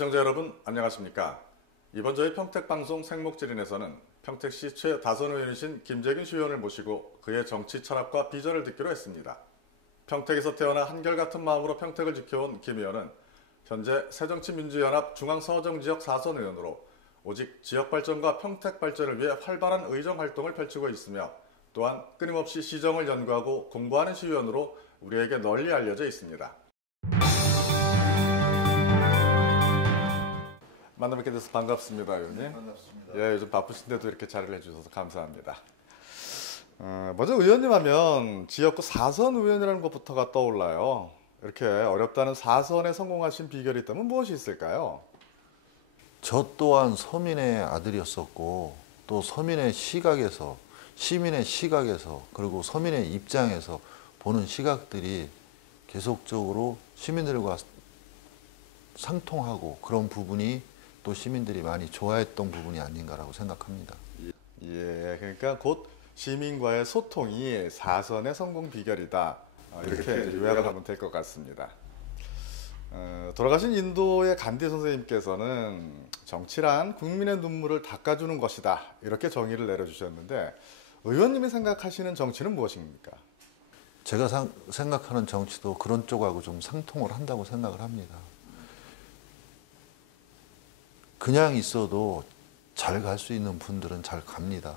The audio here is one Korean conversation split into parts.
시청자 여러분 안녕하십니까. 이번 저희 평택방송 생목질인에서는 평택시 최다선 의원이신 김재균 시의원을 모시고 그의 정치 철학과 비전을 듣기로 했습니다. 평택에서 태어나 한결같은 마음으로 평택을 지켜온 김 의원은 현재 새정치민주연합 중앙서정지역 4선 의원으로 오직 지역 발전과 평택 발전을 위해 활발한 의정 활동을 펼치고 있으며 또한 끊임없이 시정을 연구하고 공부하는 시의원으로 우리에게 널리 알려져 있습니다. 만나 뵙게 돼서 반갑습니다, 의원님. 반갑습니다. 예, 요즘 바쁘신데도 이렇게 자리를 해주셔서 감사합니다. 먼저 의원님 하면 지역구 4선 의원이라는 것부터가 떠올라요. 이렇게 어렵다는 4선에 성공하신 비결이 있다면 무엇이 있을까요? 저 또한 서민의 아들이었었고 또 서민의 시각에서 시민의 시각에서 그리고 서민의 입장에서 보는 시각들이 계속적으로 시민들과 상통하고 그런 부분이 또 시민들이 많이 좋아했던 부분이 아닌가라고 생각합니다. 예, 그러니까 곧 시민과의 소통이 4선의 성공 비결이다. 이렇게 요약을 하면 될 것 같습니다. 돌아가신 인도의 간디 선생님께서는 정치란 국민의 눈물을 닦아주는 것이다. 이렇게 정의를 내려주셨는데 의원님이 생각하시는 정치는 무엇입니까? 제가 생각하는 정치도 그런 쪽하고 좀 상통을 한다고 생각을 합니다. 그냥 있어도 잘 갈 수 있는 분들은 잘 갑니다.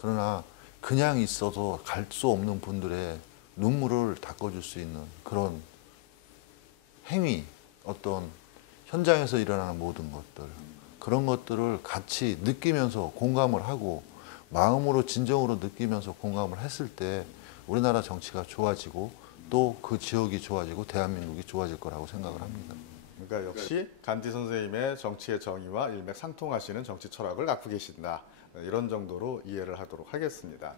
그러나 그냥 있어도 갈 수 없는 분들의 눈물을 닦아줄 수 있는 그런 행위, 어떤 현장에서 일어나는 모든 것들, 그런 것들을 같이 느끼면서 공감을 하고 마음으로 진정으로 느끼면서 공감을 했을 때 우리나라 정치가 좋아지고 또 그 지역이 좋아지고 대한민국이 좋아질 거라고 생각을 합니다. 그러니까 역시 간디 선생님의 정치의 정의와 일맥상통하시는 정치 철학을 갖고 계신다. 이런 정도로 이해를 하도록 하겠습니다.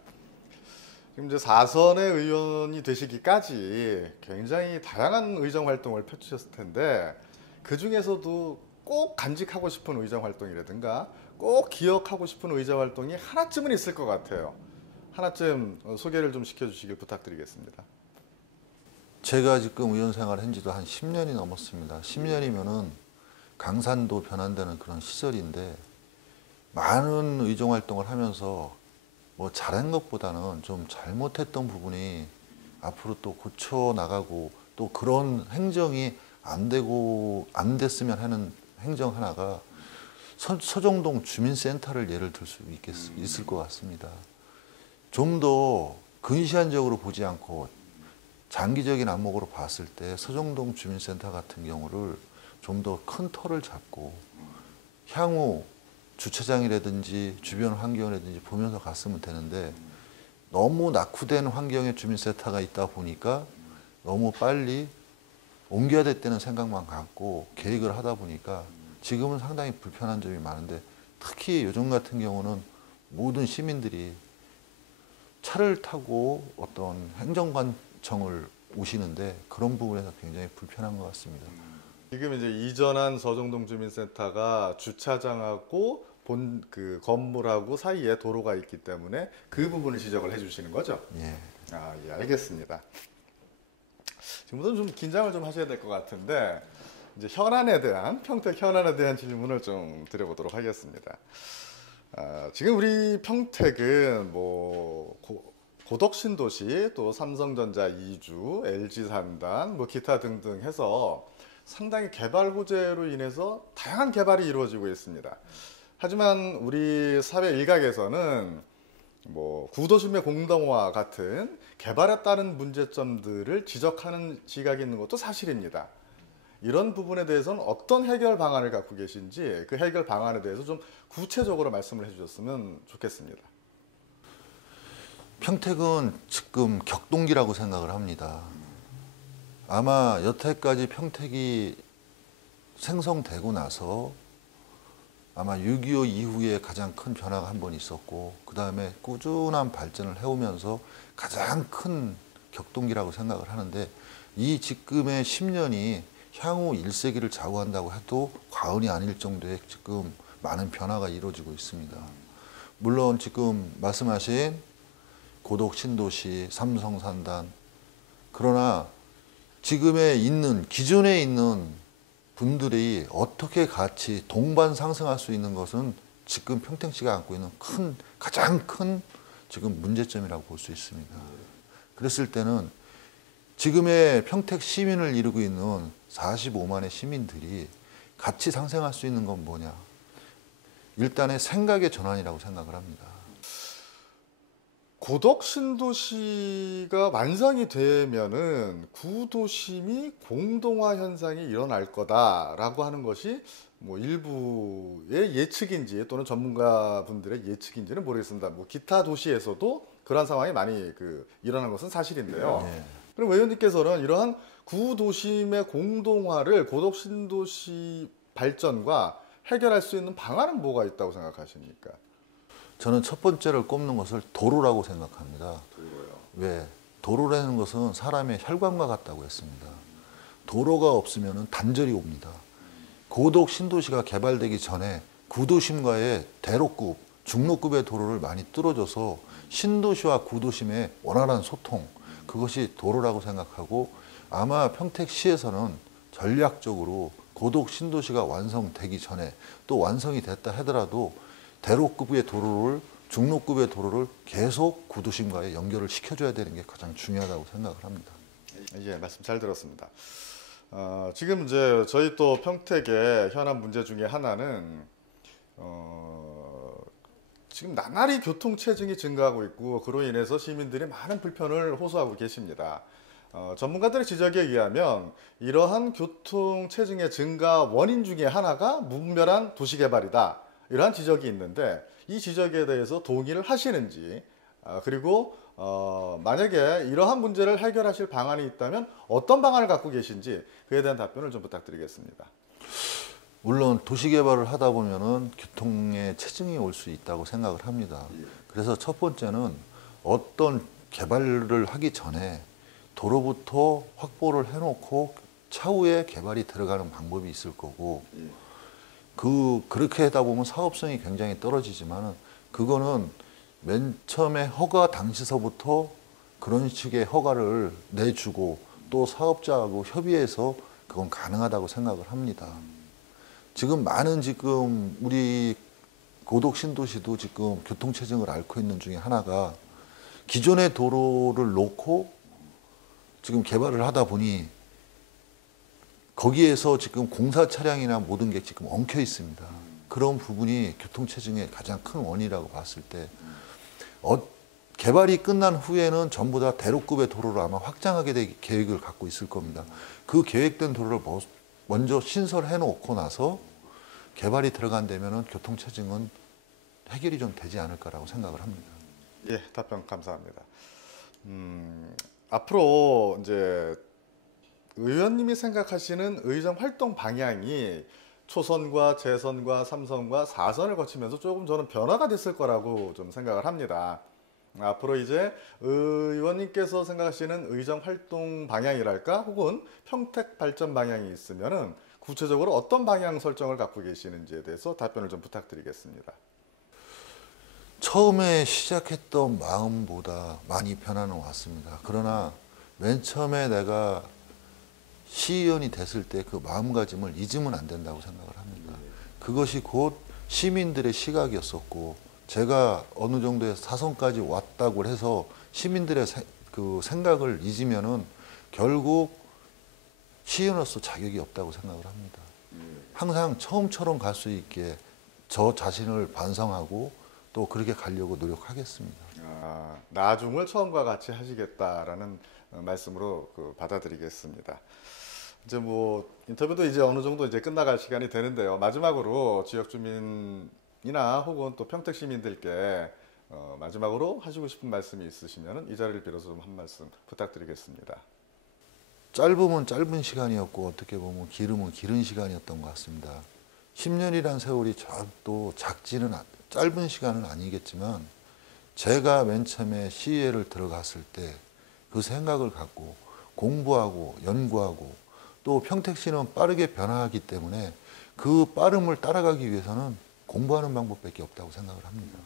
지금 이제 4선의 의원이 되시기까지 굉장히 다양한 의정 활동을 펼치셨을 텐데 그 중에서도 꼭 간직하고 싶은 의정 활동이라든가 꼭 기억하고 싶은 의정 활동이 하나쯤은 있을 것 같아요. 하나쯤 소개를 좀 시켜주시길 부탁드리겠습니다. 제가 지금 의원 생활을 한 지도 한 10년이 넘었습니다. 10년이면은 강산도 변환되는 그런 시설인데 많은 의정 활동을 하면서 뭐 잘한 것보다는 좀 잘못했던 부분이 앞으로 또 고쳐 나가고 또 그런 행정이 안 됐으면 하는 행정 하나가 서정동 주민센터를 예를 들 수 있을 것 같습니다. 좀 더 근시안적으로 보지 않고 장기적인 안목으로 봤을 때 서정동 주민센터 같은 경우를 좀 더 큰 틀을 잡고 향후 주차장이라든지 주변 환경이라든지 보면서 갔으면 되는데 너무 낙후된 환경의 주민센터가 있다 보니까 너무 빨리 옮겨야 됐다는 생각만 갖고 계획을 하다 보니까 지금은 상당히 불편한 점이 많은데 특히 요즘 같은 경우는 모든 시민들이 차를 타고 어떤 행정관청을 오시는데 그런 부분에서 굉장히 불편한 것 같습니다. 지금 이제 이전한 서정동 주민센터가 주차장하고 본 그 건물하고 사이에 도로가 있기 때문에 그 부분을 지적을 해주시는 거죠? 예. 예, 알겠습니다. 지금부터 좀 긴장을 좀 하셔야 될 것 같은데 이제 평택 현안에 대한 질문을 좀 드려보도록 하겠습니다. 지금 우리 평택은 뭐 고덕 신도시, 또 삼성전자 2주, LG 산단, 뭐 기타 등등 해서 상당히 개발 호재로 인해서 다양한 개발이 이루어지고 있습니다. 하지만 우리 사회 일각에서는 뭐 구도심의 공동화 같은 개발에 따른 문제점들을 지적하는 시각이 있는 것도 사실입니다. 이런 부분에 대해서는 어떤 해결 방안을 갖고 계신지 그 해결 방안에 대해서 좀 구체적으로 말씀을 해주셨으면 좋겠습니다. 평택은 지금 격동기라고 생각을 합니다. 아마 여태까지 평택이 생성되고 나서 아마 6.25 이후에 가장 큰 변화가 한 번 있었고 그 다음에 꾸준한 발전을 해오면서 가장 큰 격동기라고 생각을 하는데 이 지금의 10년이 향후 1세기를 좌우한다고 해도 과언이 아닐 정도의 지금 많은 변화가 이루어지고 있습니다. 물론 지금 말씀하신 고덕 신도시, 삼성산단, 그러나 지금에 있는 기존에 있는 분들이 어떻게 같이 동반 상승할 수 있는 것은 지금 평택시가 안고 있는 가장 큰 지금 문제점이라고 볼 수 있습니다. 그랬을 때는 지금의 평택 시민을 이루고 있는 45만의 시민들이 같이 상생할 수 있는 건 뭐냐? 일단의 생각의 전환이라고 생각을 합니다. 고덕 신도시가 완성이 되면은 구도심이 공동화 현상이 일어날 거다라고 하는 것이 뭐 일부의 예측인지 또는 전문가분들의 예측인지는 모르겠습니다. 뭐 기타 도시에서도 그런 상황이 많이 일어난 것은 사실인데요. 예. 그럼 의원님께서는 이러한 구도심의 공동화를 고덕 신도시 발전과 해결할 수 있는 방안은 뭐가 있다고 생각하십니까? 저는 첫 번째를 꼽는 것을 도로라고 생각합니다. 도로요. 왜? 도로라는 것은 사람의 혈관과 같다고 했습니다. 도로가 없으면 단절이 옵니다. 고덕 신도시가 개발되기 전에 구도심과의 대로급, 중로급의 도로를 많이 뚫어줘서 신도시와 구도심의 원활한 소통, 그것이 도로라고 생각하고, 아마 평택시에서는 전략적으로 고덕 신도시가 완성되기 전에 또 완성이 됐다 하더라도 대로급의 도로를, 중로급의 도로를 계속 구도심과의 연결을 시켜줘야 되는 게 가장 중요하다고 생각을 합니다. 예, 말씀 잘 들었습니다. 지금 이제 저희 또 평택의 현안 문제 중에 하나는 지금 나날이 교통 체증이 증가하고 있고 그로 인해서 시민들이 많은 불편을 호소하고 계십니다. 전문가들의 지적에 의하면 이러한 교통 체증의 증가 원인 중에 하나가 무분별한 도시개발이다. 이러한 지적이 있는데 이 지적에 대해서 동의를 하시는지, 그리고 만약에 이러한 문제를 해결하실 방안이 있다면 어떤 방안을 갖고 계신지 그에 대한 답변을 좀 부탁드리겠습니다. 물론 도시개발을 하다 보면은 교통에 체증이 올 수 있다고 생각을 합니다. 그래서 첫 번째는 어떤 개발을 하기 전에 도로부터 확보를 해놓고 차후에 개발이 들어가는 방법이 있을 거고, 그렇게 하다 보면 사업성이 굉장히 떨어지지만은 그거는 맨 처음에 허가 당시서부터 그런 식의 허가를 내주고 또 사업자하고 협의해서 그건 가능하다고 생각을 합니다. 지금 우리 고덕 신도시도 지금 교통체증을 앓고 있는 중에 하나가 기존의 도로를 놓고 지금 개발을 하다 보니 거기에서 지금 공사 차량이나 모든 게 지금 엉켜 있습니다. 그런 부분이 교통체증의 가장 큰 원인이라고 봤을 때, 개발이 끝난 후에는 전부 다 대로급의 도로를 아마 확장하게 될 계획을 갖고 있을 겁니다. 그 계획된 도로를 먼저 신설해 놓고 나서 개발이 들어간다면 교통체증은 해결이 좀 되지 않을까라고 생각을 합니다. 예, 답변 감사합니다. 앞으로 이제 의원님이 생각하시는 의정 활동 방향이 초선과 재선과 3선과 4선을 거치면서 조금 저는 변화가 됐을 거라고 좀 생각을 합니다. 앞으로 이제 의원님께서 생각하시는 의정 활동 방향이랄까 혹은 평택 발전 방향이 있으면은 구체적으로 어떤 방향 설정을 갖고 계시는지에 대해서 답변을 좀 부탁드리겠습니다. 처음에 시작했던 마음보다 많이 변화는 왔습니다. 그러나 맨 처음에 내가 시의원이 됐을 때 그 마음가짐을 잊으면 안 된다고 생각을 합니다. 그것이 곧 시민들의 시각이었었고, 제가 어느 정도의 사선까지 왔다고 해서 시민들의 그 생각을 잊으면은 결국 시의원으로서 자격이 없다고 생각을 합니다. 항상 처음처럼 갈 수 있게 저 자신을 반성하고 또 그렇게 가려고 노력하겠습니다. 나중을 처음과 같이 하시겠다라는 말씀으로 받아들이겠습니다. 이제 뭐 인터뷰도 이제 어느 정도 이제 끝나갈 시간이 되는데요. 마지막으로 지역 주민이나 혹은 또 평택 시민들께 마지막으로 하시고 싶은 말씀이 있으시면 이 자리를 빌어서 좀 한 말씀 부탁드리겠습니다. 짧으면 짧은 시간이었고 어떻게 보면 길으면 길은 시간이었던 것 같습니다. 10년이란 세월이 또 짧은 시간은 아니겠지만, 제가 맨 처음에 시의회를 들어갔을 때 그 생각을 갖고 공부하고 연구하고, 또 평택시는 빠르게 변화하기 때문에 그 빠름을 따라가기 위해서는 공부하는 방법밖에 없다고 생각을 합니다.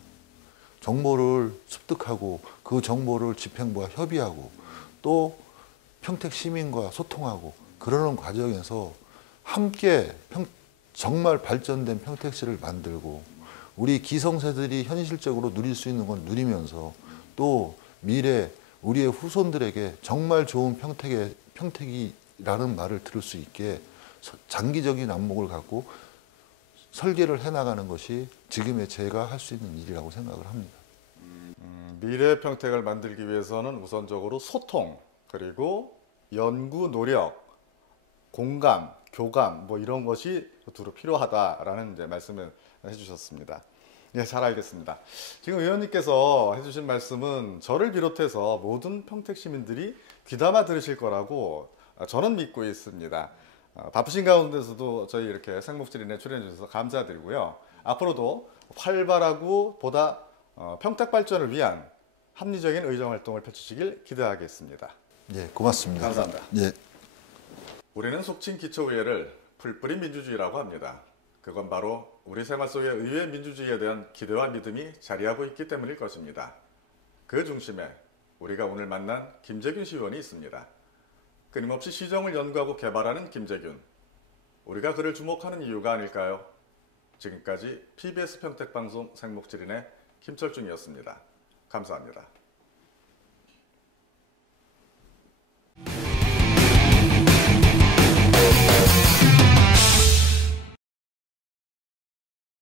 정보를 습득하고 그 정보를 집행부와 협의하고 또 평택 시민과 소통하고 그러는 과정에서 함께 정말 발전된 평택시를 만들고 우리 기성세들이 현실적으로 누릴 수 있는 건 누리면서 또 미래 우리의 후손들에게 정말 좋은 평택이라는 말을 들을 수 있게 장기적인 안목을 갖고 설계를 해나가는 것이 지금의 제가 할 수 있는 일이라고 생각을 합니다. 미래 평택을 만들기 위해서는 우선적으로 소통, 그리고 연구 노력, 공감, 교감 뭐 이런 것이 두루 필요하다라는 이제 말씀을 해주셨습니다. 예, 잘 알겠습니다. 지금 의원님께서 해주신 말씀은 저를 비롯해서 모든 평택 시민들이 귀담아 들으실 거라고 저는 믿고 있습니다. 바쁘신 가운데서도 저희 이렇게 생목질인에 출연해 주셔서 감사드리고요. 앞으로도 활발하고 보다 평택 발전을 위한 합리적인 의정 활동을 펼치시길 기대하겠습니다. 예, 고맙습니다. 감사합니다. 예. 우리는 속칭 기초의회를 풀뿌리 민주주의라고 합니다. 그건 바로 우리 생활 속의 의회 민주주의에 대한 기대와 믿음이 자리하고 있기 때문일 것입니다. 그 중심에 우리가 오늘 만난 김재균 시의원이 있습니다. 끊임없이 시정을 연구하고 개발하는 김재균. 우리가 그를 주목하는 이유가 아닐까요? 지금까지 PBS 평택방송 생목질인의 김철중이었습니다. 감사합니다.